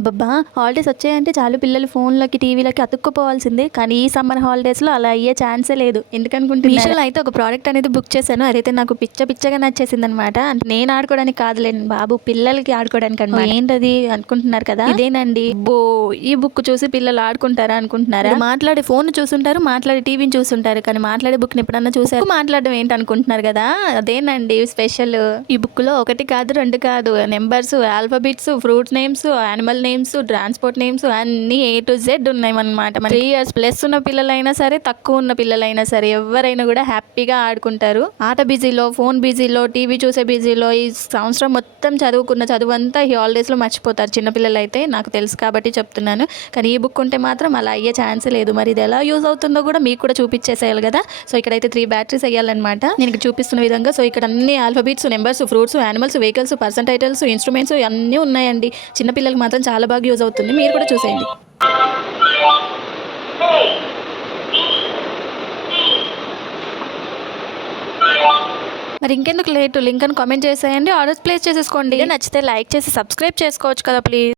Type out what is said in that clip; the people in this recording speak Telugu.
అబ్బబ్బా! హాలిడేస్ వచ్చాయంటే చాలు పిల్లలు ఫోన్‌లకి, టీవీలకి అతుక్కుపోవాల్సిందే. కానీ ఈ సమ్మర్ హాలిడేస్‌లో అలా అయ్యే ఛాన్సే లేదు. ఎందుకనుకుంటున్నారా? మీషోలో అయితే ఒక ప్రోడక్ట్ అనేది బుక్ చేశాను. అదైతే నాకు పిచ్చగా నచ్చేసిందనమాట. అంటే నేను ఆడుకోవడానికి కాదులేండి బాబు, పిల్లలకి ఆడుకోవడానికి అనమాట. ఏంటది అనుకుంటున్నారు కదా! ఇదేనండి. అబ్బో! ఈ బుక్ చూసి పిల్లలు ఆడుకుంటారా అనుకుంటున్నారా? మాట్లాడే ఫోన్ చూసుంటారు, మాట్లాడే టీవీని చూసుంటారు. కానీ మాట్లాడే బుక్‌ని ఎప్పుడన్నా చూసారా? మాట్లాడడం ఏంటి అనుకుంటున్నారు కదా! అదేనండి స్పెషల్. ఈ బుక్‌లో 1 కాదు, 2 కాదు, numbers, alphabets, fruit names, animal names, transport names అన్నీ ఏ టు జెడ్ ఉన్నాయన్నమాట. 3 ఇయర్స్ ప్లస్ ఉన్న పిల్లలైనా సరే, తక్కువ ఉన్న పిల్లలైనా సరే ఎవరైనా కూడా హ్యాపీగా ఆడుకుంటారు. ఆట బిజీలో, ఫోన్ బిజీలో, టీవీ చూసే బిజీలో ఈ సంవత్సరం మొత్తం చదువుకున్న చదువంతా ఈ హాలిడేస్లో మర్చిపోతారు చిన్నపిల్లలు అయితే. నాకు తెలుసు కాబట్టి చెప్తున్నాను. కానీ ఈ బుక్ ఉంటే మాత్రం అలా అయ్యే ఛాన్స్ లేదు. మరి ఇది ఎలా యూజ్ అవుతుందో కూడా మీకు కూడా చూపించేసేయాలి కదా. సో ఇక్కడైతే 3 బ్యాటరీస్ వేయాలన్నమాట నేను చూపిస్తున్న విధంగా. సో ఇక్కడ అన్ని alphabets, numbers, fruits, animals, vehicles, person titles, instruments అన్నీ ఉన్నాయండి. చిన్నపిల్లలకి మాత్రం చాలా బాగా యూజ్ అవుతుంది. మీరు కూడా చూసేయండి. మరి ఇంకెందుకు లేటు, లింక్ అని కామెంట్ చేసేయండి, ఆర్డర్స్ ప్లేస్ చేసేసుకోండి. నచ్చితే లైక్ చేసి సబ్స్క్రైబ్ చేసుకోవచ్చు కదా ప్లీజ్.